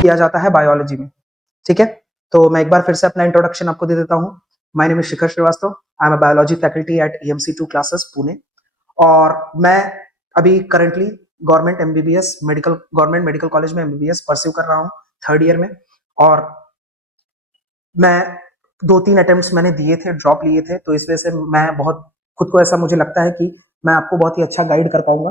किया जाता है बायोलॉजी में। ठीक है, तो मैं एक बार फिर से अपना इंट्रोडक्शन आपको दे देता हूँ। My name is Shikhar Srivastava, I am a biology faculty at EMC2 classes Pune, और मैं अभी करंटली गवर्नमेंट मेडिकल कॉलेज में MBBS परस्यू कर रहा हूँ 3rd ईयर में। और मैं 2-3 अटेम्प्ट्स मैंने दिए थे, ड्रॉप लिए थे, तो इस वजह से मैं बहुत खुद को ऐसा मुझे लगता है कि मैं आपको बहुत ही अच्छा गाइड कर पाऊंगा।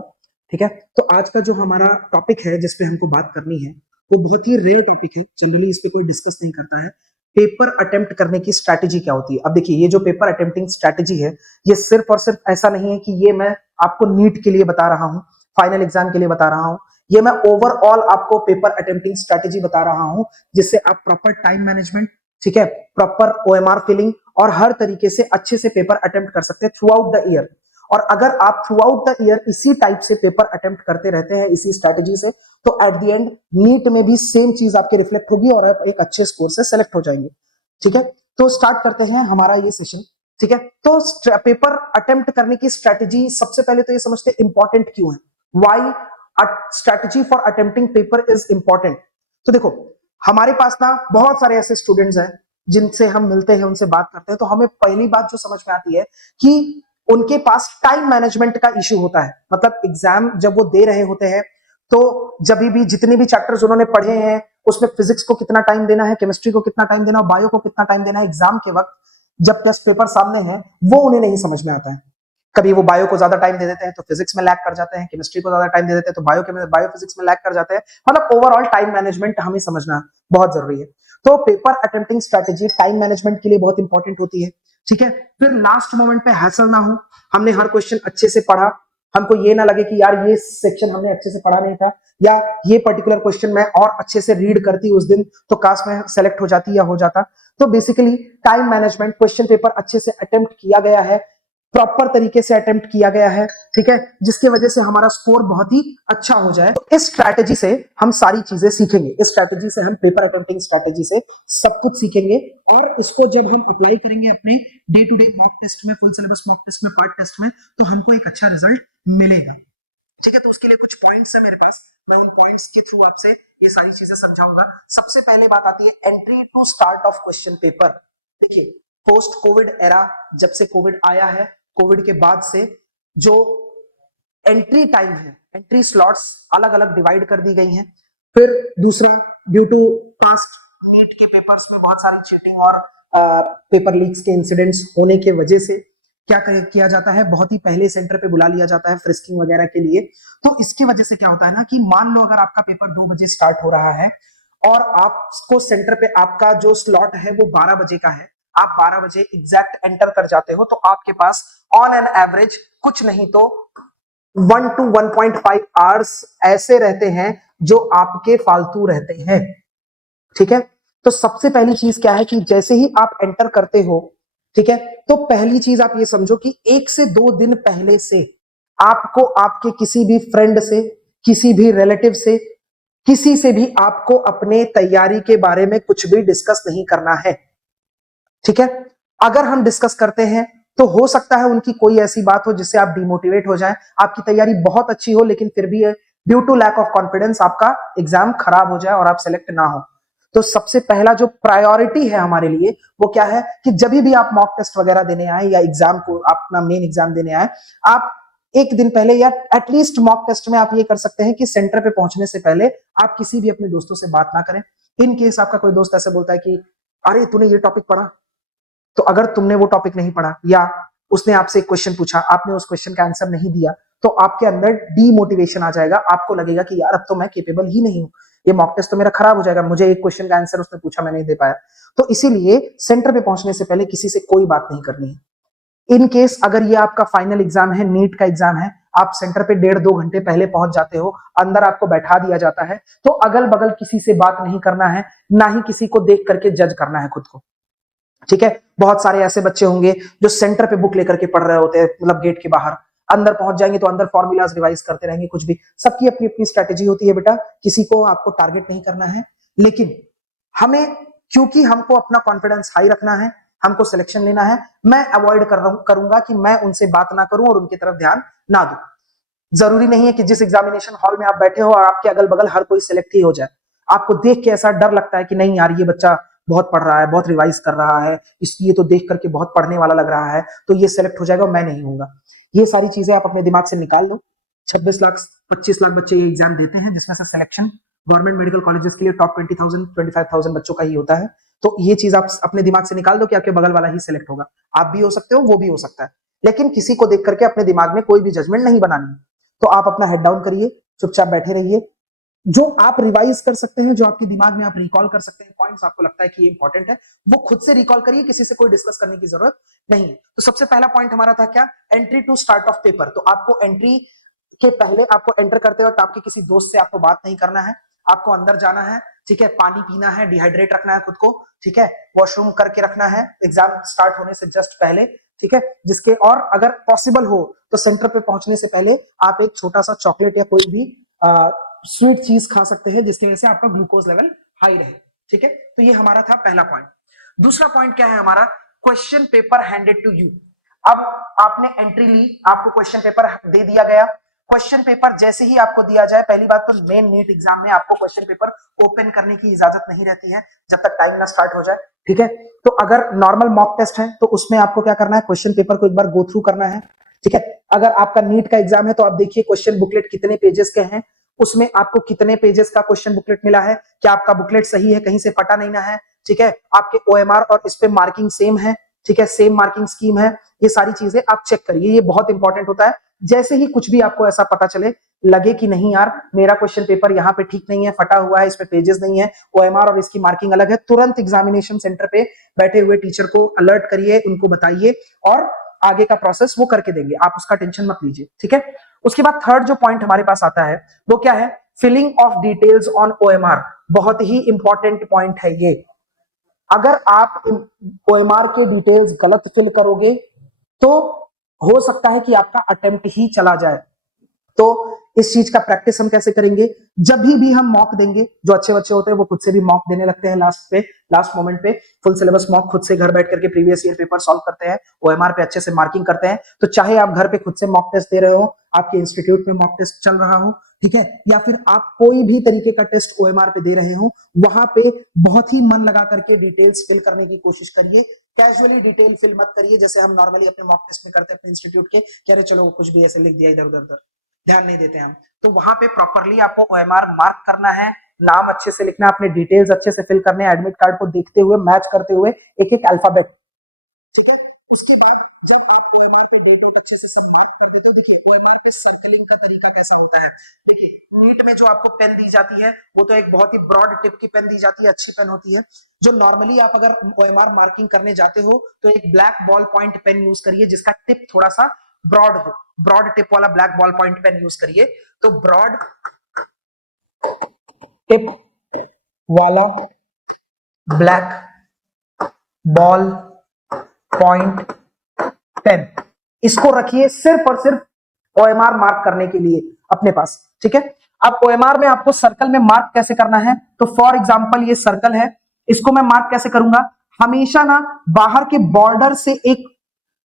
ठीक है, तो आज का जो हमारा टॉपिक है जिसपे हमको बात करनी है वो बहुत ही रेयर टॉपिक है, जनरली इस पे कोई डिस्कस नहीं करता है। पेपर अटेम्प्ट करने की स्ट्रैटेजी क्या होती है। अब देखिए, ये जो पेपर अटेम्प्टिंग स्ट्रैटेजी है, ये सिर्फ और सिर्फ ऐसा नहीं है कि ये मैं आपको नीट के लिए बता रहा हूँ, फाइनल एग्जाम के लिए बता रहा हूँ। ये मैं ओवरऑल आपको पेपर अटेम्प्टिंग स्ट्रैटेजी बता रहा हूँ, जिससे आप प्रॉपर टाइम मैनेजमेंट, ठीक है, प्रॉपर OMR फिलिंग और हर तरीके से अच्छे से पेपर अटेम्प्ट कर सकते हैं थ्रू आउट द ईयर। और अगर आप थ्रू आउट द ईयर इसी टाइप से पेपर अटेम्प्ट करते रहते हैं, इसी स्ट्रैटेजी से, तो एट द एंड नीट में भी सेम चीज आपके रिफ्लेक्ट होगी और आप एक अच्छे स्कोर से सेलेक्ट हो जाएंगे। ठीक है, तो स्टार्ट करते हैं हमारा ये सेशन। ठीक है, तो पेपर अटेम्प्ट करने की स्ट्रैटेजी, सबसे पहले तो ये समझते हैं इंपॉर्टेंट क्यों है, why strategy for attempting paper is important. तो देखो, हमारे पास ना बहुत सारे ऐसे स्टूडेंट्स हैं जिनसे हम मिलते हैं, उनसे बात करते हैं, तो हमें पहली बात जो समझ में आती है कि उनके पास टाइम मैनेजमेंट का इश्यू होता है। मतलब एग्जाम जब वो दे रहे होते हैं, तो जब भी जितने भी चैप्टर्स उन्होंने पढ़े हैं, उसमें फिजिक्स को कितना टाइम देना है, केमिस्ट्री को कितना टाइम देना है, बायो को कितना टाइम देना है, एग्जाम के वक्त जब टेस्ट पेपर सामने है, वो उन्हें नहीं समझ में आता है। कभी वो बायो को ज्यादा टाइम दे देते हैं तो फिजिक्स में लैग कर जाते हैं, केमिस्ट्री को ज्यादा टाइम दे देते हैं तो बायो फिजिक्स में लैग कर जाते हैं। मतलब ओवरऑल टाइम मैनेजमेंट हमें समझना बहुत जरूरी है। तो paper attempting strategy time management के लिए बहुत इंपॉर्टेंट होती है। ठीक है, फिर लास्ट मोमेंट पे हैसल ना हो, हमने हर क्वेश्चन अच्छे से पढ़ा, हमको ये ना लगे कि यार ये सेक्शन हमने अच्छे से पढ़ा नहीं था, या ये पर्टिकुलर क्वेश्चन मैं और अच्छे से रीड करती उस दिन तो काश में सेलेक्ट हो जाती या हो जाता। तो basically time management, question paper अच्छे से अटेम्प्ट किया गया है, प्रॉपर तरीके से अटेम्प्ट किया गया है, ठीक है, जिसकी वजह से हमारा स्कोर बहुत ही अच्छा हो जाए। तो इस स्ट्रैटेजी से हम सारी चीजें सीखेंगे, इस स्ट्रैटेजी से हम पेपर अटेम्प्टिंग स्ट्रैटेजी से सब कुछ सीखेंगे, और इसको जब हम अप्लाई करेंगे अपने day to day mock test में, फुल सिलेबस मॉक टेस्ट में, पार्ट टेस्ट में, तो हमको एक अच्छा रिजल्ट मिलेगा। ठीक है, तो उसके लिए कुछ पॉइंट्स है मेरे पास, मैं उन पॉइंट्स के थ्रू आपसे ये सारी चीजें समझाऊंगा। सबसे पहले बात आती है entry to start of question paper. देखिए, पोस्ट कोविड एरा, जब से कोविड आया है, कोविड के बाद से जो एंट्री टाइम है, एंट्री स्लॉट्स अलग अलग डिवाइड कर दी गई हैं। फिर दूसरा, ड्यू टू पास्ट नीट के पेपर्स में बहुत सारी चीटिंग और पेपर लीक्स के इंसिडेंट्स होने के वजह से क्या किया जाता है, बहुत ही पहले सेंटर पे बुला लिया जाता है फ्रिस्किंग वगैरह के लिए। तो इसकी वजह से क्या होता है ना कि मान लो अगर आपका पेपर 2 बजे स्टार्ट हो रहा है और आपको सेंटर पे आपका जो स्लॉट है वो 12 बजे का है, आप 12 बजे एग्जैक्ट एंटर कर जाते हो, तो आपके पास ऑन एन एवरेज कुछ नहीं तो 1 to 1.5 आवर्स ऐसे रहते हैं जो आपके फालतू रहते हैं। ठीक है, तो सबसे पहली चीज क्या है कि जैसे ही आप एंटर करते हो, ठीक है, तो पहली चीज आप ये समझो कि 1 से 2 दिन पहले से आपको आपके किसी भी फ्रेंड से, किसी भी रिलेटिव से, किसी से भी आपको अपने तैयारी के बारे में कुछ भी डिस्कस नहीं करना है। ठीक है, अगर हम डिस्कस करते हैं तो हो सकता है उनकी कोई ऐसी बात हो जिससे आप डिमोटिवेट हो जाएं, आपकी तैयारी बहुत अच्छी हो लेकिन फिर भी due to lack of confidence आपका एग्जाम खराब हो जाए और आप सेलेक्ट ना हो। तो सबसे पहला जो प्रायोरिटी है हमारे लिए वो क्या है कि जब भी आप मॉक टेस्ट वगैरह देने आए या एग्जाम को अपना मेन एग्जाम देने आए, आप एक दिन पहले या एटलीस्ट मॉक टेस्ट में आप ये कर सकते हैं कि सेंटर पे पहुंचने से पहले आप किसी भी अपने दोस्तों से बात ना करें। इन केस आपका कोई दोस्त ऐसे बोलता है कि अरे तूने ये टॉपिक पढ़ा, तो अगर तुमने वो टॉपिक नहीं पढ़ा या उसने आपसे एक क्वेश्चन पूछा, आपने उस क्वेश्चन का आंसर नहीं दिया, तो आपके अंदर डीमोटिवेशन आ जाएगा, आपको लगेगा कि यार अब तो मैं केपेबल ही नहीं हूं, ये मॉक टेस्ट तो मेरा खराब हो जाएगा, मुझे एक क्वेश्चन का आंसर उसने पूछा मैं नहीं दे पाया। तो इसीलिए सेंटर पे पहुंचने से पहले किसी से कोई बात नहीं करनी है। इन केस अगर ये आपका फाइनल एग्जाम है, नीट का एग्जाम है, आप सेंटर पे 1.5-2 घंटे पहले पहुंच जाते हो, अंदर आपको बैठा दिया जाता है, तो अगल बगल किसी से बात नहीं करना है, ना ही किसी को देख करके जज करना है खुद को। ठीक है, बहुत सारे ऐसे बच्चे होंगे जो सेंटर पे बुक लेकर के पढ़ रहे होते हैं, मतलब गेट के बाहर, अंदर पहुंच जाएंगे तो अंदर फॉर्मूलाज रिवाइज करते रहेंगे, कुछ भी, सबकी अपनी अपनी स्ट्रेटेजी होती है बेटा, किसी को आपको टारगेट नहीं करना है। लेकिन हमें, क्योंकि हमको अपना कॉन्फिडेंस हाई रखना है, हमको सिलेक्शन लेना है, मैं अवॉइड करूंगा कि मैं उनसे बात ना करूं और उनकी तरफ ध्यान ना दूं। जरूरी नहीं है कि जिस एग्जामिनेशन हॉल में आप बैठे हो और आपके अगल बगल हर कोई सिलेक्ट ही हो जाए। आपको देख के ऐसा डर लगता है कि नहीं यार ये बच्चा बहुत पढ़ रहा है, बहुत रिवाइज कर रहा है, इसलिए तो देख करके बहुत पढ़ने वाला लग रहा है, तो ये सेलेक्ट हो जाएगा, मैं नहीं हूंगा। ये सारी चीजें आप अपने दिमाग से निकाल लो। 26 लाख 25 लाख बच्चे ये एग्जाम देते हैं, जिसमें से सिलेक्शन गवर्नमेंट मेडिकल कॉलेजेस के लिए टॉप 20,000 25,000 बच्चों का ही होता है। तो ये चीज आप अपने दिमाग से निकाल दो कि आपके बगल वाला ही सिलेक्ट होगा। आप भी हो सकते हो, वो भी हो सकता है, लेकिन किसी को देख करके अपने दिमाग में कोई भी जजमेंट नहीं बनानी है। तो आप अपना हेड डाउन करिए, चुपचाप बैठे रहिए। जो आप रिवाइज कर सकते हैं, जो आपके दिमाग में आप रिकॉल कर सकते हैं, पॉइंट्स आपको लगता है कि ये इंपॉर्टेंट है, वो खुद से रिकॉल करिए, किसी से कोई डिस्कस करने की जरूरत नहीं है। तो सबसे पहला पॉइंट हमारा था क्या, entry to start of paper. तो आपको एंट्री के पहले, आपको एंटर करते वक्त आपके किसी दोस्त से आपको बात नहीं करना है, आपको अंदर जाना है, ठीक है, पानी पीना है, डिहाइड्रेट रखना है खुद को, ठीक है, वॉशरूम करके रखना है एग्जाम स्टार्ट होने से जस्ट पहले, ठीक है, जिसके और अगर पॉसिबल हो तो सेंटर पे पहुंचने से पहले आप एक छोटा सा चॉकलेट या कोई भी स्वीट चीज खा सकते हैं, जिसकी वजह से आपका ग्लूकोज लेवल हाई रहे, ठीक है। तो ये हमारा था पहला पॉइंट। दूसरा पॉइंट क्या है हमारा, question paper handed to you. अब आपने एंट्री ली, आपको क्वेश्चन पेपर दे दिया गया। क्वेश्चन पेपर जैसे ही आपको दिया जाए, पहली बात तो मेन नीट एग्जाम में आपको क्वेश्चन पेपर ओपन करने की इजाजत नहीं रहती है जब तक टाइम ना स्टार्ट हो जाए, ठीक है। तो अगर नॉर्मल मॉक टेस्ट है तो उसमें आपको क्या करना है, क्वेश्चन पेपर को एक बार गो थ्रू करना है, ठीक है। अगर आपका नीट का एग्जाम है तो आप देखिए क्वेश्चन बुकलेट कितने पेजेस के हैं, उसमें आपको कितने पेजेस का क्वेश्चन बुकलेट मिला है, क्या आपका बुकलेट सही है, कहीं से फटा नहीं ना है, ठीक है, आपके ओएमआर और इस पे मार्किंग सेम है, ठीक है, सेम मार्किंग स्कीम है, ये सारी चीजें आप चेक करिए, ये बहुत इंपॉर्टेंट होता है। जैसे ही कुछ भी आपको ऐसा पता चले, लगे कि नहीं यार मेरा क्वेश्चन पेपर यहाँ पे ठीक नहीं है, फटा हुआ है, इसमें पेजेस नहीं है, ओएमआर और इसकी मार्किंग अलग है, तुरंत एग्जामिनेशन सेंटर पे बैठे हुए टीचर को अलर्ट करिए, उनको बताइए और आगे का प्रोसेस वो करके देंगे, आप उसका टेंशन मत लीजिए, ठीक है। उसके बाद थर्ड जो पॉइंट हमारे पास आता है वो क्या है, filling of details on OMR. बहुत ही इंपॉर्टेंट पॉइंट है ये। अगर आप ओएमआर के डिटेल्स गलत फिल करोगे तो हो सकता है कि आपका अटेम्प्ट ही चला जाए। तो इस चीज का प्रैक्टिस हम कैसे करेंगे, जब भी हम मॉक देंगे, जो अच्छे बच्चे होते हैं वो खुद से भी मॉक देने लगते हैं लास्ट मोमेंट पे, फुल सिलेबस मॉक खुद से घर बैठ करके प्रीवियस ईयर पेपर सॉल्व करते हैं, ओएमआर पे अच्छे से मार्किंग करते हैं। तो चाहे आप घर पे खुद से मॉक टेस्ट दे रहे हो, आपके इंस्टीट्यूट में मॉक टेस्ट चल रहा हो, ठीक है, या फिर आप कोई भी तरीके का टेस्ट ओएमआर पे दे रहे हो, वहां पे बहुत ही मन लगा करके डिटेल्स फिल करने की कोशिश करिए। कैजुअली डिटेल फिल मत करिए, जैसे हम नॉर्मली अपने मॉक टेस्ट में करते हैं अपने इंस्टीट्यूट के, कह रहे चलो कुछ भी ऐसे लिख दिया इधर उधर, ध्यान नहीं देते हम। तो वहां पे प्रॉपरली आपको ओएमआर मार्क करना है, नाम अच्छे से लिखना है, अपने डिटेल्स अच्छे से फिल करने हैं, एडमिट कार्ड को देखते हुए मैच करते हुए एक एक अल्फाबेट, ठीक है। उसके बाद जब आप ओएमआर पे डेट और अच्छे से सब मार्क कर देते हो, देखिए ओएमआर पे सर्कलिंग का तरीका कैसा होता है, देखिए नीट में जो आपको पेन दी जाती है वो तो एक बहुत ही ब्रॉड टिप की पेन दी जाती है, अच्छी पेन होती है। जो नॉर्मली आप अगर ओएमआर मार्किंग करने जाते हो तो एक black ball point pen use करिए, जिसका टिप थोड़ा सा ब्रॉड हो, ब्रॉड टिप वाला black ball point pen use करिए। तो ब्रॉड टिप वाला ब्लैक बॉल पॉइंट पेन, इसको रखिए सिर्फ और सिर्फ ओएमआर मार्क करने के लिए अपने पास, ठीक है। अब ओएमआर में आपको सर्कल में मार्क कैसे करना है, तो फॉर एग्जांपल ये सर्कल है, इसको मैं मार्क कैसे करूंगा, हमेशा ना बाहर के बॉर्डर से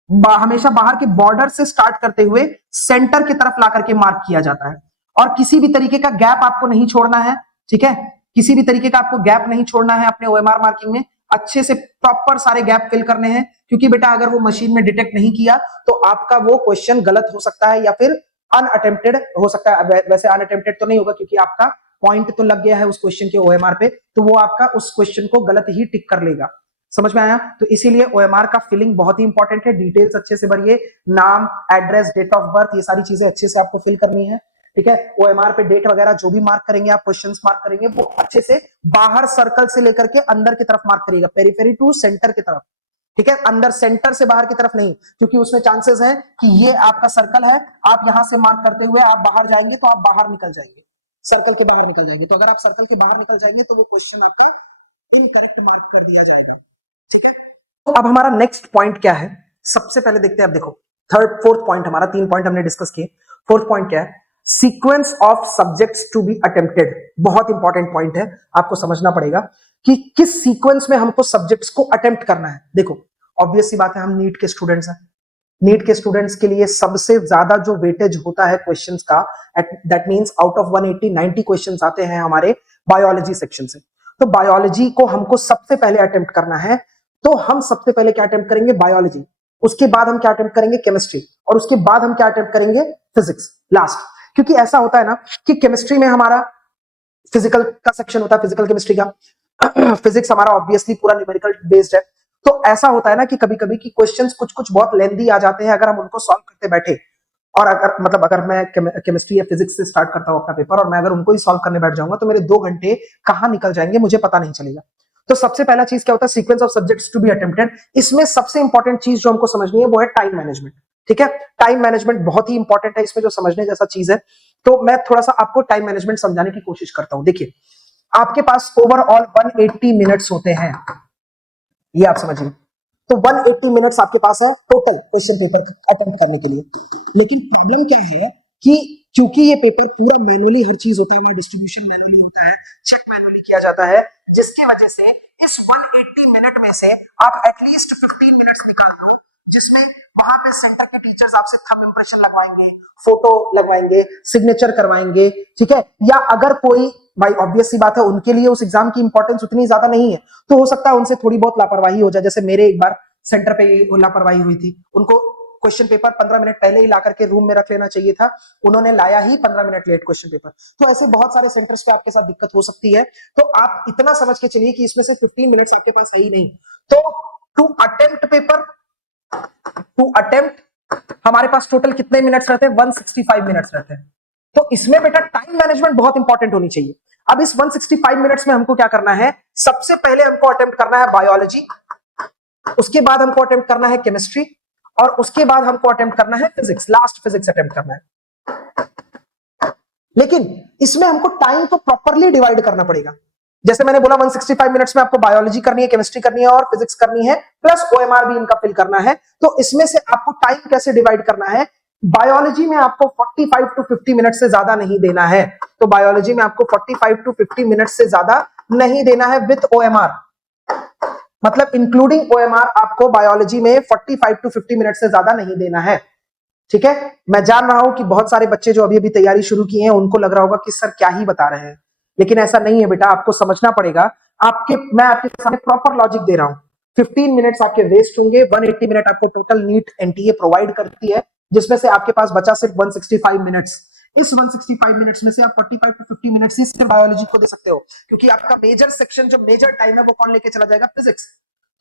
हमेशा बाहर के बॉर्डर से स्टार्ट करते हुए सेंटर की तरफ ला करके मार्क किया जाता है, और किसी भी तरीके का गैप आपको नहीं छोड़ना है, ठीक है, किसी भी तरीके का आपको गैप नहीं छोड़ना है अपने ओएमआर मार्किंग में, अच्छे से प्रॉपर सारे गैप फिल करने हैं, क्योंकि बेटा अगर वो मशीन में डिटेक्ट नहीं किया तो आपका वो क्वेश्चन गलत हो सकता है या फिर अनअटेम्प्टेड हो सकता है। वैसे अनअटेम्प्टेड तो नहीं होगा क्योंकि आपका पॉइंट तो लग गया है उस क्वेश्चन के ओएमआर पे, तो वो आपका उस क्वेश्चन को गलत ही टिक कर लेगा। समझ में आया? तो इसीलिए ओएमआर का फिलिंग बहुत ही इंपॉर्टेंट है, डिटेल्स अच्छे से भरिए, नाम, एड्रेस, डेट ऑफ बर्थ, ये सारी चीजें अच्छे से आपको फिल करनी है, ठीक है। ओएमआर पे डेट वगैरह जो भी मार्क करेंगे आप, क्वेश्चंस मार्क करेंगे, वो अच्छे से बाहर सर्कल से लेकर के अंदर की तरफ मार्क करिएगा, पेरिफेरी टू सेंटर की तरफ, ठीक है, अंदर सेंटर से बाहर की तरफ नहीं, क्योंकि उसमें चांसेस है कि ये आपका सर्कल है, आप यहां से मार्क करते हुए आप बाहर जाएंगे तो आप बाहर निकल जाएंगे, सर्कल के बाहर निकल जाएंगे। तो अगर आप सर्कल के बाहर निकल जाएंगे तो वो क्वेश्चन आपका इनकरेक्ट मार्क कर दिया जाएगा, ठीक है। तो अब हमारा नेक्स्ट पॉइंट क्या है, सबसे पहले देखते हैं। अब देखो फोर्थ पॉइंट हमारा, 3 पॉइंट हमने डिस्कस किए, फोर्थ पॉइंट क्या है, sequence of subjects to be attempted. बहुत इंपॉर्टेंट पॉइंट है, आपको समझना पड़ेगा कि किस सीक्वेंस में हमको सब्जेक्ट्स को अटेम्प्ट करना है। देखो ऑब्वियस सी बात है, हम नीट के स्टूडेंट्स हैं, नीट के स्टूडेंट्स के लिए सबसे ज्यादा जो वेटेज होता है क्वेश्चंस का, that means out of 180 90 questions आते हैं हमारे बायोलॉजी सेक्शन से। तो बायोलॉजी को हमको सबसे पहले अटेम्प्ट करना है, तो हम सबसे पहले क्या अटेम्प्ट करेंगे, बायोलॉजी। उसके बाद हम क्या अटेम्प्ट करेंगे, केमिस्ट्री। और उसके बाद हम क्या अटेम्प्ट करेंगे, फिजिक्स लास्ट। क्योंकि ऐसा होता है ना कि केमिस्ट्री में हमारा फिजिकल का सेक्शन होता है, फिजिकल केमिस्ट्री का। फिजिक्स हमारा ऑब्वियसली पूरा न्यूमेरिकल बेस्ड है। तो ऐसा होता है ना कि कभी कभी की क्वेश्चंस कुछ कुछ बहुत लेंथी आ जाते हैं अगर हम उनको सॉल्व करते बैठे। और अगर मैं केमिस्ट्री या फिजिक्स से स्टार्ट करता हूं अपना पेपर और मैं अगर उनको ही सॉल्व करने बैठ जाऊंगा तो मेरे 2 घंटे कहां निकल जाएंगे मुझे पता नहीं चलेगा। तो सबसे पहला चीज क्या होता है, sequence of subjects to be attempted. इसमें सबसे इंपॉर्टेंट चीज जो हमको समझनी है वो है टाइम मैनेजमेंट। ठीक है, टाइम मैनेजमेंट बहुत ही इंपॉर्टेंट है इसमें, जो समझने जैसा चीज है। तो मैं थोड़ा सा आपको टाइम मैनेजमेंट समझाने की कोशिश करता हूं। देखिए, आपके पास ओवरऑल 180 मिनट्स होते हैं, ये आप समझिए। तो 180 मिनट्स आपके पास है टोटल क्वेश्चन पेपर अटेम्प्ट करने के लिए। लेकिन प्रॉब्लम क्या है कि क्योंकि ये पेपर पूरा मैनुअली हर चीज होता है, डिस्ट्रीब्यूशन मैनुअली होता है, चेक मैनुअली किया जाता है, जिसकी वजह से इस 180 मिनट में से आप एटलीस्ट 15 मिनट्स निकाल दो, जिसमें वहां पे सेंटर के टीचर्स आपसे थंब इंप्रेशन लगवाएंगे, फोटो लगवाएंगे, सिग्नेचर करवाएंगे। ठीक है, या अगर कोई, भाई ऑब्वियस सी बात है उनके लिए उस एग्जाम की इंपॉर्टेंस उतनी ज्यादा नहीं है, तो हो सकता है उनसे थोड़ी बहुत लापरवाही हो जाए। जैसे मेरे एक बार सेंटर पे लापरवाही हुई थी, उनको क्वेश्चन पेपर 15 मिनट पहले ही ला करके रूम में रख लेना चाहिए था, उन्होंने लाया ही 15 मिनट लेट क्वेश्चन पेपर। तो ऐसे बहुत सारे सेंटर्स पे आपके साथ दिक्कत हो सकती है। तो आप इतना समझ के चलिए कि इसमें से 15 मिनट्स आपके पास है ही नहीं। तो to attempt paper, to attempt हमारे पास टोटल कितने मिनट्स रहते हैं, 165 मिनट्स रहते हैं। तो इसमें बेटा टाइम मैनेजमेंट बहुत इंपॉर्टेंट होनी चाहिए। अब इस 165 मिनट्स में हमको क्या करना है, सबसे पहले हमको अटेम्प्ट करना है बायोलॉजी, उसके बाद हमको अटेम्प्ट करना है केमिस्ट्री, और उसके बाद हमको अटेम्प्ट करना है फिजिक्स, लास्ट फिजिक्स अटेम्प्ट करना है। लेकिन इसमें हमको टाइम को प्रॉपरली डिवाइड करना पड़ेगा। जैसे मैंने बोला 165 मिनट्स में आपको बायोलॉजी करनी है, केमिस्ट्री करनी है और फिजिक्स करनी है, प्लस ओएमआर भी इनका फिल करना है। तो इसमें से आपको टाइम कैसे डिवाइड करना है, बायोलॉजी में आपको 45 टू 50 मिनट से ज्यादा नहीं देना है। तो बायोलॉजी में आपको 45 टू 50 मिनट से ज्यादा नहीं देना है विद ओएमआर, मतलब इंक्लूडिंग ओएमआर आपको बायोलॉजी में 45 टू 50 मिनट से ज्यादा नहीं देना है। ठीक है, मैं जान रहा हूं कि बहुत सारे बच्चे जो अभी अभी तैयारी शुरू किए हैं उनको लग रहा होगा कि सर क्या ही बता रहे हैं, लेकिन ऐसा नहीं है बेटा, आपको समझना पड़ेगा। मैं आपके सामने प्रॉपर लॉजिक दे रहा हूं। 15 मिनट्स आपके वेस्ट होंगे, 180 मिनट आपको टोटल नीट एनटीए प्रोवाइड करती है, जिसमें से आपके पास बचा सिर्फ 165 मिनट्स। इस 165 मिनट्स में से आप 45 टू 50 मिनट्स ही सिर्फ बायोलॉजी को दे सकते हो, क्योंकि आपका मेजर सेक्शन जो मेजर टाइम है वो कौन लेके चला जाएगा, फिजिक्स।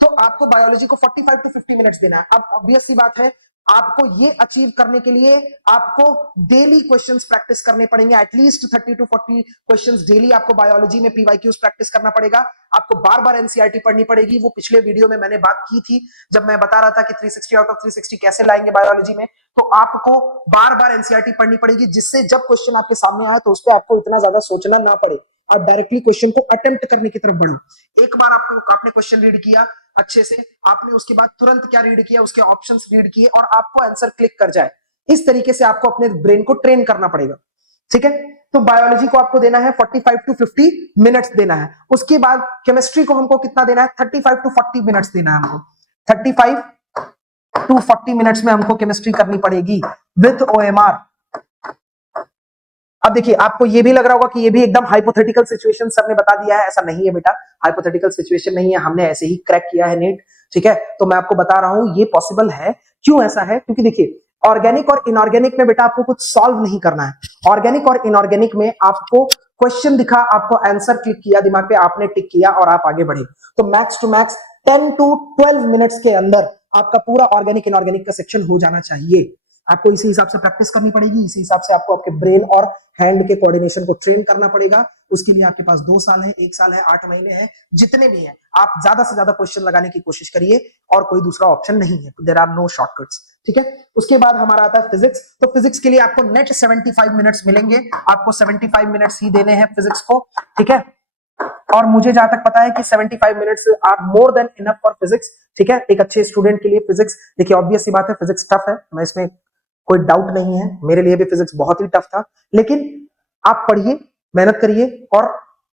तो आपको बायोलॉजी को 45 टू 50 मिनट्स देना है। अब ऑब्वियस सी बात है, आपको ये अचीव करने के लिए आपको डेली क्वेश्चंस प्रैक्टिस करने पड़ेंगे, एटलीस्ट 30 टू 40 क्वेश्चंस डेली आपको बायोलॉजी में पीवाईक्यूज प्रैक्टिस करना पड़ेगा। आपको बार बार एनसीईआरटी पढ़नी पड़ेगी। वो पिछले वीडियो में मैंने बात की थी जब मैं बता रहा था कि 360 आउट ऑफ 360 कैसे लाएंगे बायोलॉजी में। तो आपको बार बार एनसीईआरटी पढ़नी पड़ेगी, जिससे जब क्वेश्चन आपके सामने आए तो उस पर आपको इतना ज्यादा सोचना ना पड़े, आप डायरेक्टली क्वेश्चन को अटेम्प्ट करने की तरफ बढ़ो। एक बार आपने क्वेश्चन रीड किया अच्छे से, आपने उसके बाद तुरंत क्या रीड किया, उसके ऑप्शंस रीड किए और आपको आंसर क्लिक कर जाए। इस तरीके से आपको अपने ब्रेन को ट्रेन करना पड़ेगा। ठीक है, तो बायोलॉजी को आपको देना है 45 टू 50 मिनट्स देना है। उसके बाद केमिस्ट्री को हमको कितना देना है, 35 टू 40 मिनट्स देना है हमको। 35 टू 40 मिनट्स में हमको केमिस्ट्री करनी पड़ेगी विथ ओएमआर। अब देखिए, आपको ये भी लग रहा होगा कि ये भी एकदम हाइपोथेटिकल सिचुएशन सर ने बता दिया है। ऐसा नहीं है बेटा, हाइपोथेटिकल सिचुएशन नहीं है, हमने ऐसे ही क्रैक किया है नीट। ठीक है, तो मैं आपको बता रहा हूं ये पॉसिबल है। क्यों ऐसा है, क्योंकि देखिए ऑर्गेनिक और इनऑर्गेनिक में बेटा आपको कुछ सॉल्व नहीं करना है। ऑर्गेनिक और इनऑर्गेनिक में आपको क्वेश्चन दिखा, आपको आंसर क्लिक किया दिमाग पे, आपने टिक किया और आप आगे बढ़े। तो max to max 10 to 12 minutes के अंदर आपका पूरा ऑर्गेनिक इनऑर्गेनिक का सेक्शन हो जाना चाहिए। आपको इसी हिसाब से प्रैक्टिस करनी पड़ेगी, इसी हिसाब से आपको आपके ब्रेन और हैंड के कोऑर्डिनेशन को ट्रेन करना पड़ेगा। उसके लिए आपके पास 2 साल है, 1 साल है, 8 महीने हैं, जितने भी हैं आप ज्यादा से ज्यादा क्वेश्चन लगाने की कोशिश करिए, और कोई दूसरा ऑप्शन नहीं है। There are no shortcuts. ठीक है, उसके बाद हमारा आता है फिजिक्स। तो फिजिक्स के लिए आपको नेट 75 मिनट्स मिलेंगे, आपको 75 मिनट्स ही देने हैं फिजिक्स को। ठीक है, और मुझे जहां तक पता है कि 75 minutes are more than enough for physics. ठीक है, एक अच्छे स्टूडेंट के लिए फिजिक्स, देखिए ऑब्वियस सी बात है फिजिक्स टफ है, मैं इसमें कोई डाउट नहीं है, मेरे लिए भी फिजिक्स बहुत ही टफ था। लेकिन आप पढ़िए, मेहनत करिए और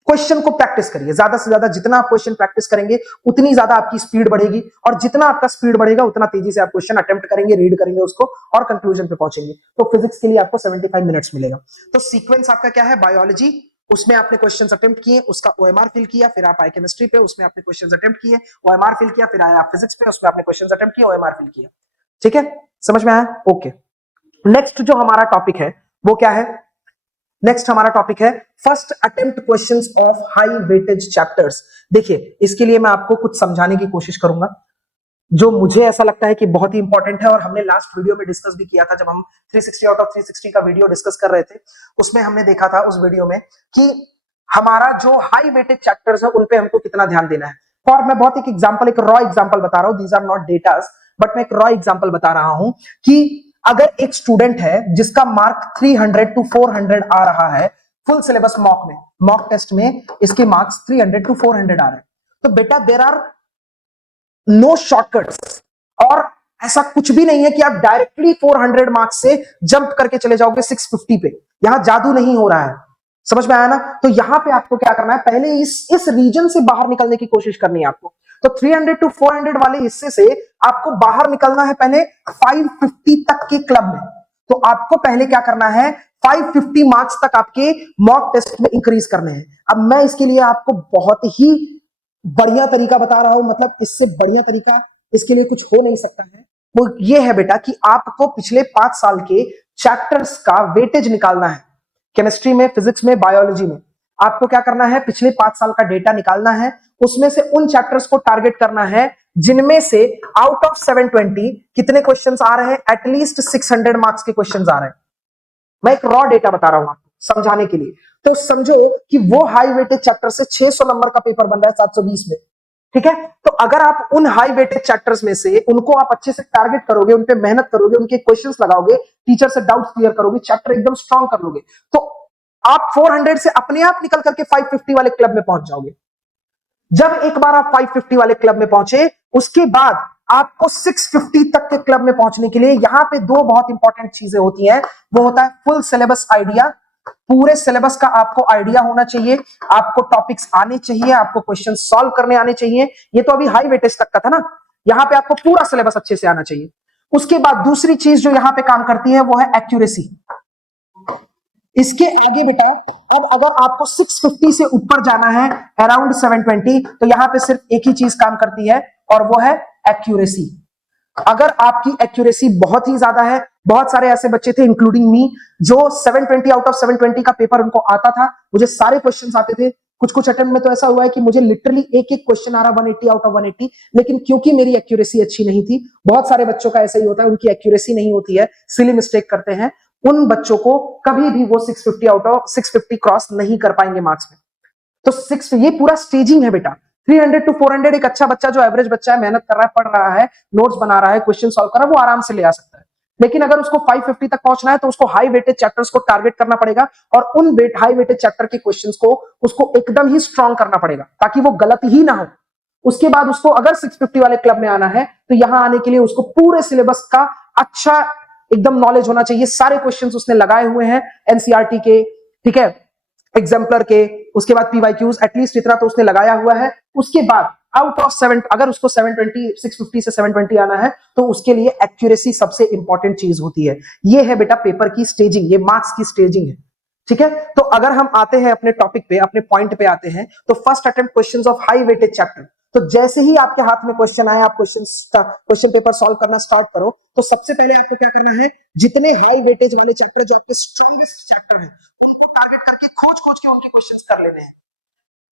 क्वेश्चन को प्रैक्टिस करिए। ज्यादा से ज्यादा जितना आप क्वेश्चन प्रैक्टिस करेंगे उतनी ज्यादा आपकी स्पीड बढ़ेगी, और जितना आपका स्पीड बढ़ेगा उतना तेजी से आप क्वेश्चन अटेम्प्ट करेंगे, रीड करेंगे उसको और कंक्लूजन पे पहुंचेंगे। तो फिजिक्स के लिए आपको 75 मिनट्स मिलेगा। तो सीक्वेंस आपका क्या है, बायोलॉजी, उसमें आपने क्वेश्चंस अटेम्प्ट किए, उसका ओएमआर फिल किया, फिर आप आए केमिस्ट्री पे, उसमें आपने क्वेश्चंस अटेम्प्ट किए, ओएमआर फिल किया, फिर आए आप फिजिक्स पे, उसमें आपने क्वेश्चंस अटेम्प्ट किए, ओएमआर फिल किया। ठीक है, समझ में आया? ओके। नेक्स्ट जो हमारा टॉपिक है वो क्या है? नेक्स्ट हमारा टॉपिक है first attempt questions of high weightage chapters. देखिए, इसके लिए मैं आपको कुछ समझाने की कोशिश करूंगा जो मुझे ऐसा लगता है कि बहुत ही इंपॉर्टेंट है, और हमने लास्ट वीडियो में डिस्कस भी किया था जब हम 360 आउट ऑफ 360 का वीडियो डिस्कस कर रहे थे। उसमें हमने देखा था उस वीडियो में कि हमारा जो हाई वेटेज चैप्टर्स है उन पे हमको कितना ध्यान देना है। और मैं बहुत एक एग्जांपल, एक रॉ एग्जांपल बता रहा हूं, these are not datas, but मैं एक रॉ एग्जांपल बता रहा हूं कि अगर एक स्टूडेंट है जिसका मार्क 300 टू 400 आ रहा है फुल सिलेबस मॉक टेस्ट में इसके मार्क्स 300 टू 400 आ रहे हैं, तो बेटा देयर आर नो शॉर्टकट्स, और ऐसा कुछ भी नहीं है कि आप डायरेक्टली 400 मार्क्स से जंप करके चले जाओगे 650 पे। यहां जादू नहीं हो रहा है, समझ में आया ना? तो यहां पे आपको क्या करना है, पहले इस रीजन से बाहर निकलने की कोशिश करनी है आपको। तो 300 टू 400 वाले हिस्से से आपको बाहर निकलना है पहले 550 तक के क्लब में। तो आपको पहले क्या करना है, 550 मार्क्स तक आपके मॉक टेस्ट में इंक्रीज करने हैं। अब मैं इसके लिए आपको बहुत ही बढ़िया तरीका बता रहा हूं, मतलब इससे बढ़िया तरीका इसके लिए कुछ हो नहीं सकता है। वो ये है बेटा कि आपको पिछले 5 साल के चैप्टर्स का वेटेज निकालना है। केमिस्ट्री में, फिजिक्स में, बायोलॉजी में आपको क्या करना है, पिछले 5 साल का डेटा निकालना है, उसमें से उन चैप्टर्स को टारगेट करना है जिनमें से आउट ऑफ 720 कितने क्वेश्चंस आ रहे हैं, एटलीस्ट 600 मार्क्स के क्वेश्चंस आ रहे हैं। मैं एक रॉ डेटा बता रहा हूं आपको समझाने के लिए। तो समझो कि वो हाई वेटेज चैप्टर से 600 नंबर का पेपर बन रहा है 720 में, ठीक है? तो अगर आप उन हाई वेटेज चैप्टर्स में से उनको आप अच्छे से टारगेट करोगे, उन पे मेहनत करोगे, उनके क्वेश्चंस लगाओगे, टीचर से डाउट्स क्लियर करोगे, चैप्टर एकदम स्ट्रांग कर लोगे, तो आप 400 से अपने आप निकल करके 550 वाले क्लब में पहुंच जाओगे। जब एक बार आप 550 वाले क्लब में पहुंचे, उसके बाद आपको 650 तक के क्लब में पहुंचने के लिए यहां पे दो बहुत इंपॉर्टेंट चीजें होती हैं। वो होता है फुल सिलेबस आइडिया, पूरे सिलेबस का आपको आइडिया होना चाहिए, आपको टॉपिक्स आने चाहिए, आपको क्वेश्चन सॉल्व करने आने चाहिए। ये तो अभी हाई वेटेज तक का था ना, यहां पे आपको पूरा सिलेबस अच्छे से आना चाहिए। उसके बाद दूसरी चीज जो यहां पे काम करती है वो है एक्यूरेसी। इसके आगे बेटा, अब अगर आपको 650 से ऊपर जाना है अराउंड 720, तो यहां पे सिर्फ एक ही चीज काम करती है और वो है एक्यूरेसी। अगर आपकी एक्यूरेसी बहुत ही ज्यादा है, बहुत सारे ऐसे बच्चे थे इंक्लूडिंग मी जो 720 आउट ऑफ 720 का पेपर उनको आता था, मुझे सारे क्वेश्चंस आते थे। कुछ कुछ अटेम्प्ट में तो ऐसा हुआ है कि मुझे लिटरली एक एक क्वेश्चन आ रहा 180 आउट ऑफ 180, लेकिन क्योंकि मेरी एक्यूरेसी अच्छी नहीं थी, बहुत सारे बच्चों का ऐसा ही होता है, उनकी एक्यूरेसी नहीं होती है, सिली मिस्टेक करते हैं, उन बच्चों को कभी भी वो 650 आउट ऑफ 650 क्रॉस नहीं कर पाएंगे मार्क्स में। तो 6, ये पूरा स्टेजिंग है बेटा। 300 टू 400 एक अच्छा बच्चा जो एवरेज बच्चा है, मेहनत कर रहा है, पढ़ रहा है, नोट्स बना रहा है, क्वेश्चन सॉल्व कर रहा है, वो आराम से ले आ सकता है। लेकिन अगर उसको 550 तक पहुंचना है तो उसको हाई वेटेज चैप्टर्स को टारगेट करना पड़ेगा, और उन हाई वेटेज चैप्टर के क्वेश्चंस को उसको एकदम ही स्ट्रांग करना पड़ेगा ताकि वो गलत ही ना हो। उसके बाद उसको अगर 650 वाले क्लब में आना है तो यहां आने के लिए उसको पूरे सिलेबस का अच्छा एकदम नॉलेज होना चाहिए। सारे क्वेश्चंस उसने लगाए हुए हैं एनसीईआरटी के, ठीक है, एग्जाम्पलर के, उसके बाद पीवाईक्यूज, एटलीस्ट इतना तो उसने लगाया हुआ है। उसके बाद आउट ऑफ 7, अगर उसको 720 650 से 720 आना है तो उसके लिए एक्यूरेसी सबसे इंपॉर्टेंट चीज होती है। ये है बेटा पेपर की स्टेजिंग, ये मार्क्स की स्टेजिंग है, ठीक है? तो अगर हम आते हैं अपने टॉपिक पे, अपने पॉइंट पे आते हैं, तो first attempt questions of high weightage chapter. तो जैसे ही आपके हाथ में क्वेश्चन आए, आप क्वेश्चन पेपर सॉल्व करना स्टार्ट करो, तो सबसे पहले आपको क्या करना है, जितने हाई वेटेज वाले चैप्टर जो आपके स्ट्रॉन्गेस्ट चैप्टर हैं उनको टारगेट करके खोज खोज के उनके क्वेश्चंस कर लेने हैं।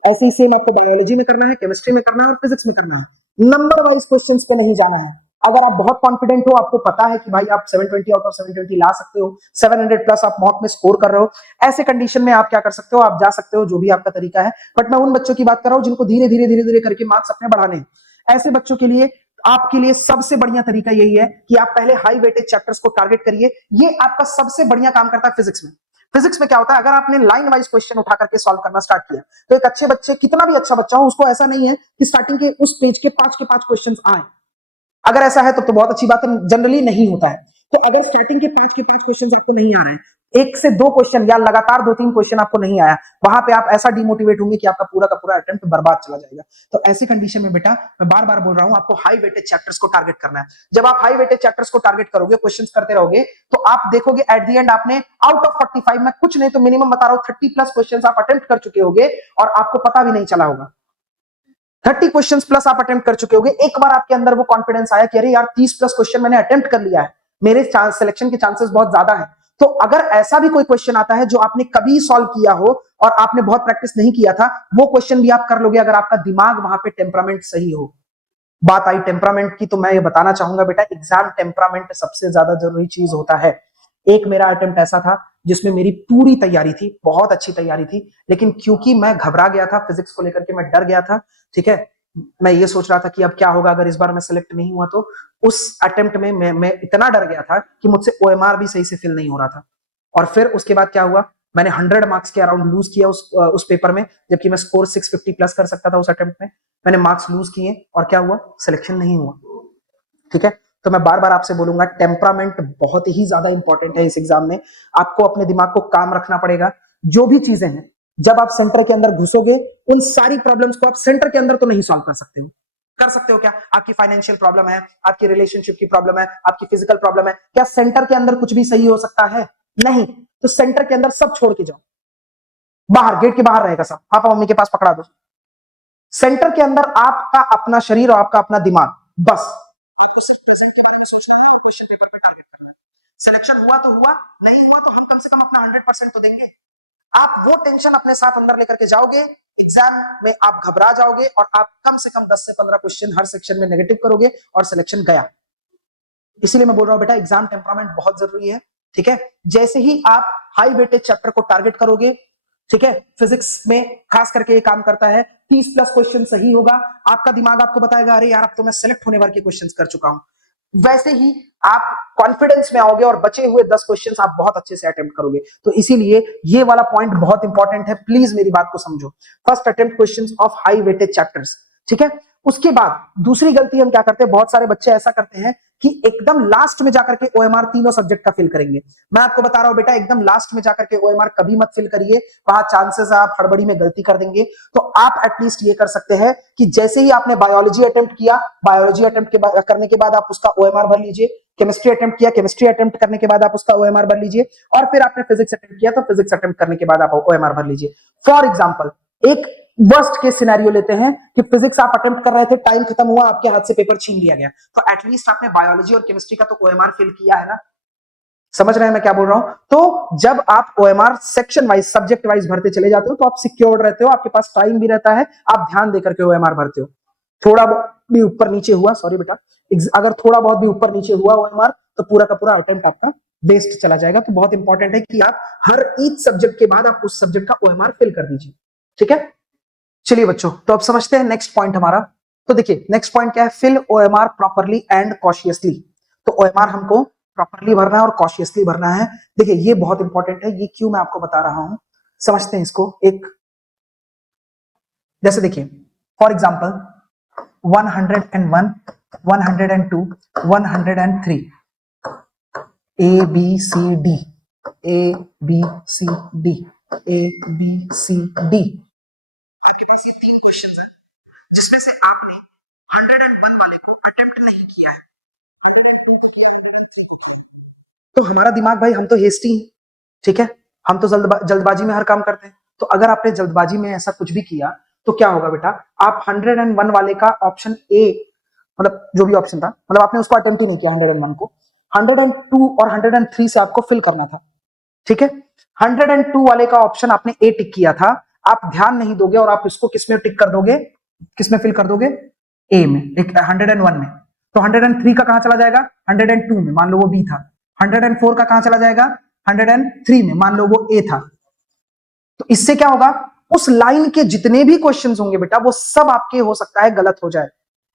ऐसे ही सेम आपको बायोलॉजी में करना है, केमिस्ट्री में करना है और फिजिक्स में करना है। नंबर वाइज क्वेश्चंस पे नहीं जाना है। अगर आप बहुत कॉन्फिडेंट हो, आपको पता है कि भाई आप 720 आउट ऑफ 720 ला सकते हो, 700 प्लस आप मॉक में स्कोर कर रहे हो, ऐसे कंडीशन में आप क्या कर सकते हो, आप जा सकते हो, जो भी आपका तरीका है। बट मैं उन बच्चों की बात कर रहा हूं जिनको धीरे धीरे धीरे धीरे करके मार्क्स अपने बढ़ाने हैं। ऐसे बच्चों के लिए आपके लिए सबसे बढ़िया तरीका यही है कि आप पहले हाई वेटेज चैप्टर्स को टारगेट करिए। ये आपका सबसे बढ़िया काम करता है फिजिक्स में। फिजिक्स में क्या होता है, अगर आपने लाइन वाइज क्वेश्चन उठा करके सॉल्व करना स्टार्ट किया, तो एक अच्छे बच्चे, कितना भी अच्छा बच्चा हो, उसको ऐसा नहीं है कि स्टार्टिंग के उस पेज के 5 के 5 क्वेश्चंस आए। अगर ऐसा है तो बहुत अच्छी बात है, जनरली नहीं होता है। तो अगर स्टार्टिंग के 5 के 5 क्वेश्चंस आपको नहीं आ रहे हैं, एक से दो क्वेश्चन या लगातार दो तीन क्वेश्चन आपको नहीं आया, वहां पे आप ऐसा डिमोटिवेट होंगे कि आपका पूरा का पूरा अटेम्प्ट बर्बाद चला जाएगा। तो ऐसी कंडीशन में बेटा मैं बार बार बोल रहा हूं, आपको हाई वेटेज चैप्टर्स को टारगेट करना है। जब आप हाई वेटेज चैप्टर्स को टारगेट करोगे, क्वेश्चंस करते रहोगे, तो आप देखोगे एट द एंड आपने आउट ऑफ 45 में कुछ नहीं तो मिनिमम बता रहा हूं 30 प्लस क्वेश्चन आप अटेम्प्ट कर चुके होगे और आपको पता भी नहीं चला होगा। 30 क्वेश्चंस प्लस आप अटेम्प्ट कर चुके होगे, एक बार आपके अंदर वो कॉन्फिडेंस आया कि अरे यार 30 प्लस क्वेश्चन मैंने अटेम्प्ट कर लिया है, मेरे सिलेक्शन के चांसेस बहुत ज्यादा है। तो अगर ऐसा भी कोई क्वेश्चन आता है जो आपने कभी सॉल्व किया हो और आपने बहुत प्रैक्टिस नहीं किया था, वो क्वेश्चन भी आप कर लोगे अगर आपका दिमाग वहां पे टेम्परामेंट सही हो। बात आई टेम्परामेंट की, तो मैं ये बताना चाहूंगा बेटा, एग्जाम टेम्परामेंट सबसे ज्यादा जरूरी चीज होता है। एक मेरा अटेम्प्ट ऐसा था जिसमें मेरी पूरी तैयारी थी, बहुत अच्छी तैयारी थी, लेकिन क्योंकि मैं घबरा गया था फिजिक्स को लेकर के, मैं डर गया था, ठीक है, मैं ये सोच रहा था कि अब क्या होगा अगर इस बार मैं सिलेक्ट नहीं हुआ तो। उस अटेम्प्ट में मैं इतना डर गया था कि मुझसे ओएमआर भी सही से फिल नहीं हो रहा था। और फिर उसके बाद क्या हुआ, मैंने 100 मार्क्स के अराउंड लूज किया उस पेपर में, जबकि मैं स्कोर 650 प्लस कर सकता था उस अटेम्प्ट में। मैंने मार्क्स लूज किए और क्या हुआ, सिलेक्शन नहीं हुआ। ठीक है, तो मैं बार बार आपसे बोलूंगा टेम्परामेंट बहुत ही ज्यादा इंपॉर्टेंट है इस एग्जाम में। आपको अपने दिमाग को काम रखना पड़ेगा। जो भी चीजें हैं, जब आप सेंटर के अंदर घुसोगे, उन सारी प्रॉब्लम्स को आप सेंटर के अंदर तो नहीं सॉल्व कर सकते हो। कर सकते हो क्या? आपकी फाइनेंशियल प्रॉब्लम है, आपकी रिलेशनशिप की प्रॉब्लम है, आपकी फिजिकल प्रॉब्लम है, क्या सेंटर के अंदर कुछ भी सही हो सकता है? नहीं। तो सेंटर के अंदर सब छोड़ के जाओ, बाहर गेट के बाहर रहेगा सब, पापा मम्मी के पास पकड़ा दो। सेंटर के अंदर आपका अपना शरीर और आपका अपना दिमाग, बस। सिलेक्शन हुआ तो हुआ, नहीं हुआ तो हम कम से कम अपना 100% तो देंगे। आप वो टेंशन अपने साथ अंदर लेकर के जाओगे, एग्जाम में आप घबरा जाओगे और आप कम से कम 10 से 15 क्वेश्चन हर सेक्शन में नेगेटिव करोगे और सिलेक्शन गया। इसीलिए मैं बोल रहा हूं बेटा, एग्जाम टेम्परामेंट बहुत जरूरी है। ठीक है, जैसे ही आप हाई वेटेज चैप्टर को टारगेट करोगे, ठीक है, फिजिक्स में खास करके ये काम करता है, 30 प्लस क्वेश्चन सही होगा, आपका दिमाग आपको बताएगा अरे यार अब तो मैं सिलेक्ट होने भर के क्वेश्चंस कर चुका हूं। वैसे ही आप कॉन्फिडेंस में आओगे और बचे हुए 10 क्वेश्चंस आप बहुत अच्छे से अटेम्प्ट करोगे। तो इसीलिए ये वाला पॉइंट बहुत इंपॉर्टेंट है, प्लीज मेरी बात को समझो। First attempt questions of high weightage chapters, ठीक है। उसके बाद दूसरी गलती हम क्या करते हैं, बहुत सारे बच्चे ऐसा करते हैं कि एकदम लास्ट में जाकर के ओएमआर तीनों सब्जेक्ट का फिल करेंगे। मैं आपको बता रहा हूं बेटा, एकदम लास्ट में जाकर के ओएमआर कभी मत फिल करिए, वहां चांसेस आप हड़बड़ी में गलती कर देंगे। तो आप एटलीस्ट ये कर सकते हैं कि जैसे ही आपने बायोलॉजी अटेम्प्ट किया, बायोलॉजी अटेम्प्ट करने के बाद आप उसका ओएमआर भर लीजिए। केमिस्ट्री अटेम्प्ट किया, केमिस्ट्री अटेम्प्ट करने के बाद आप उसका ओएमआर भर लीजिए। और फिर आपने फिजिक्स अटेम्प्ट किया तो फिजिक्स अटेम्प्ट करने के बाद आप ओएमआर भर लीजिए। फॉर एग्जाम्पल, एक वर्स्ट केस सिनेरियो लेते हैं कि फिजिक्स आप अटेम्प्ट कर रहे थे, टाइम खत्म हुआ, आपके हाथ से पेपर छीन लिया गया, तो एटलीस्ट आपने बायोलॉजी और केमिस्ट्री का तो ओएमआर फिल किया है ना। समझ रहे हैं मैं क्या बोल रहा हूं? तो जब आप OMR section wise, subject wise भरते चले जाते हो तो आप सिक्योर्ड रहते हो, आपके पास टाइम भी रहता है, आप ध्यान देकर के ओएमआर भरते हो। थोड़ा भी ऊपर नीचे हुआ, सॉरी बेटा, अगर थोड़ा बहुत भी ऊपर नीचे हुआ ओएमआर तो पूरा का पूरा अटेम्प्ट आपका वेस्ट चला जाएगा। तो बहुत इंपॉर्टेंट है कि आप हर ईच सब्जेक्ट के बाद आप उस सब्जेक्ट का ओएमआर फिल कर दीजिए। ठीक है, चलिए बच्चों, तो अब समझते हैं नेक्स्ट पॉइंट हमारा। तो देखिए नेक्स्ट पॉइंट क्या है, fill OMR properly and cautiously. तो ओएमआर हमको प्रॉपरली भरना है और कॉशियसली भरना है। देखिए ये बहुत इंपॉर्टेंट है, ये क्यों मैं आपको बता रहा हूं, समझते हैं इसको। एक जैसे देखिए for example 101, 102, 103, A B C D, A B C D, A B C D, जिसमें से आपने 101 वाले को अटेम्प्ट नहीं किया है। तो हमारा दिमाग भाई, हम तो हेस्टी हैं, ठीक है, हम तो जल्दबाजी में हर काम करते हैं। तो अगर आपने जल्दबाजी में ऐसा कुछ भी किया तो क्या होगा बेटा, आप 101 वाले का ऑप्शन ए, मतलब जो भी ऑप्शन था, मतलब आपने उसको अटेम्प्ट ही नहीं किया 101 को, 102 और 103 से आपको फिल करना था। ठीक है, 102 वाले का ऑप्शन आपने ए टिक किया था, आप ध्यान नहीं दोगे और आप इसको किसमें टिक कर दोगे, किसमें फिल कर दोगे, ए में, 101 में। तो 103 का कहां चला जाएगा, 102 में, मान लो वो बी था। 104 का कहां चला जाएगा, 103 में, मान लो वो ए था। तो इससे क्या होगा, उस लाइन के जितने भी क्वेश्चंस होंगे बेटा, वो सब आपके हो सकता है गलत हो जाए।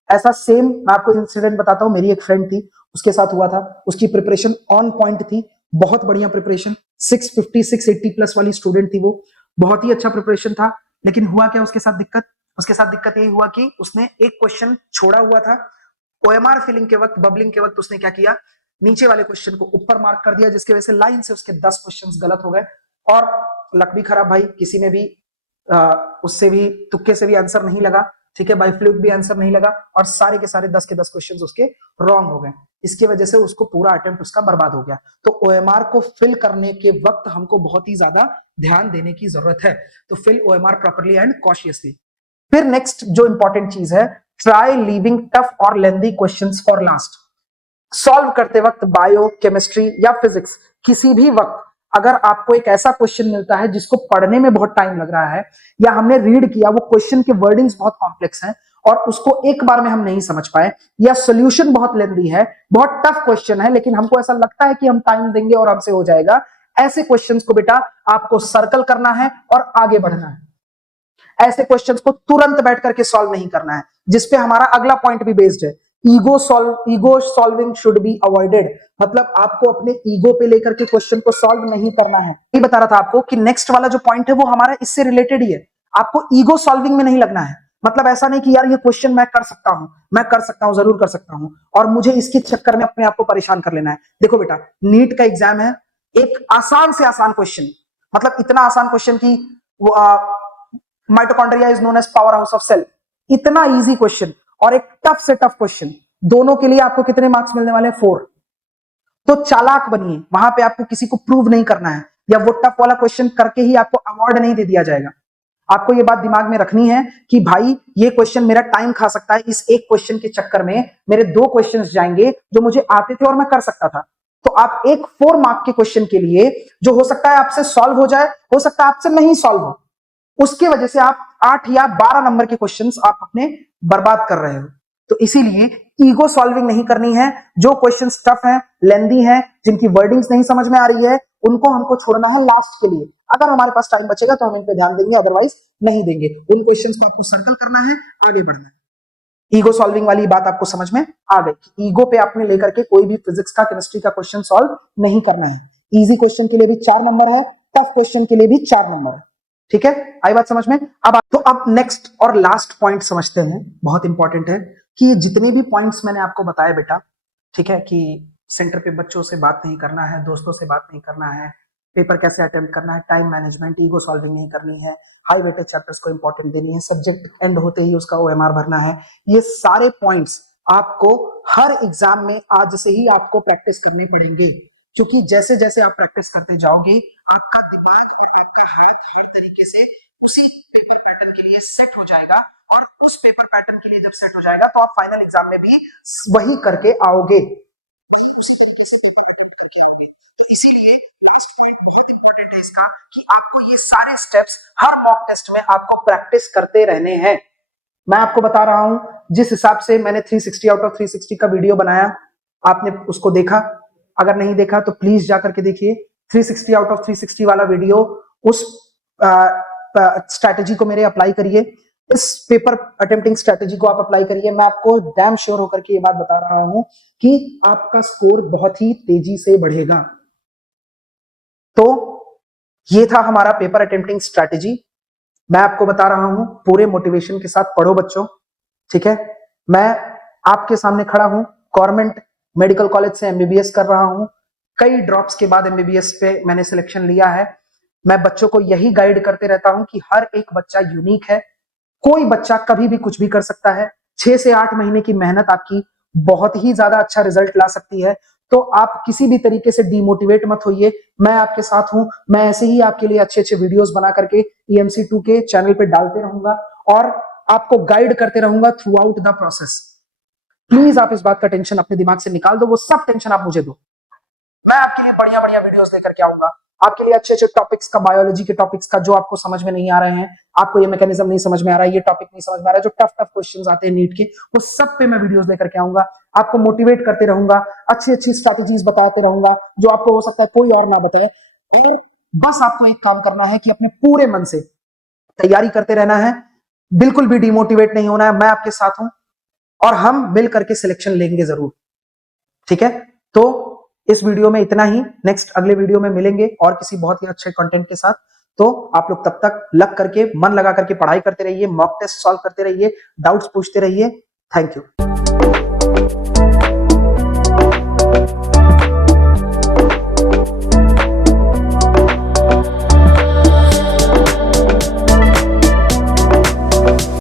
ऐसा सेम मैं आपको इंसिडेंट बताता हूं, मेरी एक फ्रेंड थी, उसके साथ हुआ था। उसकी प्रिपरेशन ऑन पॉइंट थी, बहुत बढ़िया प्रिपरेशन, 650 680 प्लस वाली स्टूडेंट थी वो, बहुत ही अच्छा प्रिपरेशन था। लेकिन हुआ क्या उसके साथ दिक्कत, उसके साथ दिक्कत यही हुआ कि उसने एक क्वेश्चन छोड़ा हुआ था। ओएमआर फिलिंग के वक्त, बबलिंग के वक्त उसने क्या किया, नीचे वाले क्वेश्चन को ऊपर मार्क कर दिया, जिसकी वजह से लाइन से उसके 10 क्वेश्चंस गलत हो गए। और लक भी खराब भाई, किसी में भी उससे भी तुक्के से भी आंसर नहीं लगा, ठीक है, बाय फ्लूक भी आंसर नहीं लगा, और सारे के सारे 10 के 10 क्वेश्चंस उसके रॉन्ग हो गए। इसकी वजह से उसको पूरा अटेम्प्ट उसका बर्बाद हो गया। तो ओएमआर को फिल करने के वक्त हमको बहुत ही ज्यादा ध्यान देने की जरूरत है। तो fill OMR properly and cautiously. फिर नेक्स्ट जो इंपॉर्टेंट चीज है, ट्राई लीविंग टफ और lengthy questions for last. Solve करते वक्त बायो, केमिस्ट्री या फिजिक्स, किसी भी वक्त अगर आपको एक ऐसा क्वेश्चन मिलता है जिसको पढ़ने में बहुत टाइम लग रहा है, या हमने रीड किया, वो क्वेश्चन के वर्डिंग्स बहुत कॉम्प्लेक्स हैं और उसको एक बार में हम नहीं समझ पाए, या सॉल्यूशन बहुत लेंथी है, बहुत टफ क्वेश्चन है, लेकिन हमको ऐसा लगता है कि हम टाइम देंगे और हमसे हो जाएगा, ऐसे क्वेश्चंस को बेटा आपको सर्कल करना है और आगे बढ़ना है। ऐसे क्वेश्चंस को तुरंत बैठ करके सॉल्व नहीं करना है, जिसपे हमारा अगला पॉइंट भी बेस्ड है। Ego solving should be avoided, मतलब आपको अपने ईगो पे लेकर के क्वेश्चन को सॉल्व नहीं करना है। ये बता रहा था आपको कि नेक्स्ट वाला जो पॉइंट है वो हमारा इससे रिलेटेड ही है। आपको ईगो सॉल्विंग में नहीं लगना है, मतलब ऐसा नहीं कि यार ये क्वेश्चन मैं कर सकता हूं, मैं कर सकता हूं, जरूर कर सकता हूं, और मुझे इसके चक्कर में अपने आप को परेशान कर लेना है। देखो बेटा, नीट का एग्जाम है, एक आसान से आसान क्वेश्चन, मतलब इतना आसान क्वेश्चन की mitochondria is known as powerhouse of cell, इतना इजी क्वेश्चन, और एक टफ से टफ क्वेश्चन, दोनों के लिए आपको कितने मार्क्स मिलने वाले हैं? 4। तो चालाक बनिए, वहां पे आपको किसी को प्रूव नहीं करना है, या वो टफ वाला क्वेश्चन करके ही आपको अवार्ड नहीं दे दिया जाएगा। आपको ये बात दिमाग में रखनी है कि भाई ये क्वेश्चन मेरा टाइम खा सकता है, इस एक क्वेश्चन के चक्कर में मेरे 2 क्वेश्चंस जाएंगे जो मुझे आते थे और मैं कर सकता था। तो आप एक 4 मार्क के क्वेश्चन के लिए, जो हो सकता है आपसे सॉल्व हो जाए, हो सकता है आपसे नहीं सॉल्व हो, उसके वजह से आप 8 या 12 नंबर के क्वेश्चंस आप अपने बर्बाद कर रहे हो। तो इसीलिए ईगो सॉल्विंग नहीं करनी है। जो क्वेश्चंस टफ हैं, लेंथी हैं, जिनकी वर्डिंग्स नहीं समझ में आ रही है, उनको हमको छोड़ना है लास्ट के लिए। अगर हमारे पास टाइम बचेगा तो हम इन पे ध्यान देंगे, अदरवाइज नहीं देंगे। उन क्वेश्चंस को आपको सर्कल करना है, आगे बढ़ना है। ईगो सॉल्विंग वाली बात आपको समझ में आ गई। ईगो पे आपने लेकर के कोई भी फिजिक्स का, केमिस्ट्री का क्वेश्चन सॉल्व नहीं करना है। इजी क्वेश्चन के लिए भी 4 नंबर है, टफ क्वेश्चन के लिए भी 4 नंबर है। ठीक है, आई बात समझ में? अब नेक्स्ट और लास्ट पॉइंट समझते हैं, बहुत इंपॉर्टेंट है कि ये जितने भी पॉइंट्स मैंने आपको बताए बेटा, ठीक है, कि सेंटर पे बच्चों से बात नहीं करना है, दोस्तों से बात नहीं करना है, पेपर कैसे अटेम्प्ट करना है, टाइम मैनेजमेंट, ईगो सॉल्विंग नहीं करनी है, हाई वेटेज चैप्टर्स को इंपॉर्टेंट देनी है, सब्जेक्ट एंड होते ही उसका ओएमआर भरना है, ये सारे पॉइंट्स आपको हर एग्जाम में आज से ही आपको प्रैक्टिस करनी पड़ेंगे। क्योंकि जैसे जैसे आप प्रैक्टिस करते जाओगे, आपका दिमाग और आपका हाथ हर तरीके से उसी पेपर पैटर्न के लिए सेट हो जाएगा, और उस पेपर पैटर्न के लिए जब सेट हो जाएगा तो आप फाइनल एग्जाम में भी वही करके आओगे। इसीलिए नेक्स्ट पॉइंट बहुत इंपॉर्टेंट है इसका, कि आपको ये सारे स्टेप्स हर मॉक टेस्ट में आपको प्रैक्टिस करते रहने हैं। मैं आपको बता रहा हूं, जिस हिसाब से मैंने 360 आउट ऑफ 360 का वीडियो बनाया, आपने उसको देखा? अगर नहीं देखा तो प्लीज जाकर के देखिए 360 आउट ऑफ 360 वाला वीडियो। उस स्ट्रैटेजी को मेरे अप्लाई करिए, इस पेपर अटेम्प्टिंग स्ट्रैटेजी को आप अप्लाई करिए। मैं आपको डैम श्योर होकर के ये बात बता रहा हूं कि आपका स्कोर बहुत ही तेजी से बढ़ेगा। तो ये था हमारा पेपर अटेम्प्टिंग स्ट्रैटेजी। मैं आपको बता रहा हूं, पूरे मोटिवेशन के साथ पढ़ो बच्चों, ठीक है। मैं आपके सामने खड़ा हूं, गवर्नमेंट मेडिकल कॉलेज से एमबीबीएस कर रहा हूं, कई ड्रॉप्स के बाद एमबीबीएस पे मैंने सिलेक्शन लिया है। मैं बच्चों को यही गाइड करते रहता हूं कि हर एक बच्चा यूनिक है, कोई बच्चा कभी भी कुछ भी कर सकता है। 6 से 8 महीने की मेहनत आपकी बहुत ही ज्यादा अच्छा रिजल्ट ला सकती है। तो आप किसी भी तरीके से डीमोटिवेट मत होइए, मैं आपके साथ हूं। मैं ऐसे ही आपके लिए अच्छे अच्छे वीडियोस बना करके EMC2 के चैनल पे डालते रहूंगा और आपको गाइड करते रहूंगा through out the process. Please आप इस बात का टेंशन अपने दिमाग से निकाल दो, वो सब टेंशन आप मुझे दो। मैं आपके लिए बढ़िया बढ़िया वीडियोस लेकर के आऊंगा, आपके लिए अच्छे अच्छे टॉपिक्स का, बायोलॉजी के टॉपिक्स का, जो आपको समझ में नहीं आ रहे हैं, आपको ये मैकेनिज्म नहीं समझ में आ रहा है, ये टॉपिक नहीं समझ में आ रहा है, जो टफ टफ क्वेश्चंस आते हैं नीट के, वो सब पे मैं वीडियोस लेकर के आऊंगा। आपको मोटिवेट करते रहूंगा, अच्छी अच्छी स्ट्रैटेजीज बताते रहूंगा, जो आपको हो सकता है कोई और ना बताए। और बस आपको एक काम करना है कि अपने पूरे मन से तैयारी करते रहना है, बिल्कुल भी डिमोटिवेट नहीं होना है। मैं आपके साथ हूं और हम मिल करके सिलेक्शन लेंगे जरूर, ठीक है। तो इस वीडियो में इतना ही, नेक्स्ट अगले वीडियो में मिलेंगे और किसी बहुत ही अच्छे कंटेंट के साथ। तो आप लोग तब तक लग करके, मन लगा करके पढ़ाई करते रहिए, मॉक टेस्ट सॉल्व करते रहिए, डाउट्स पूछते रहिए। Thank you.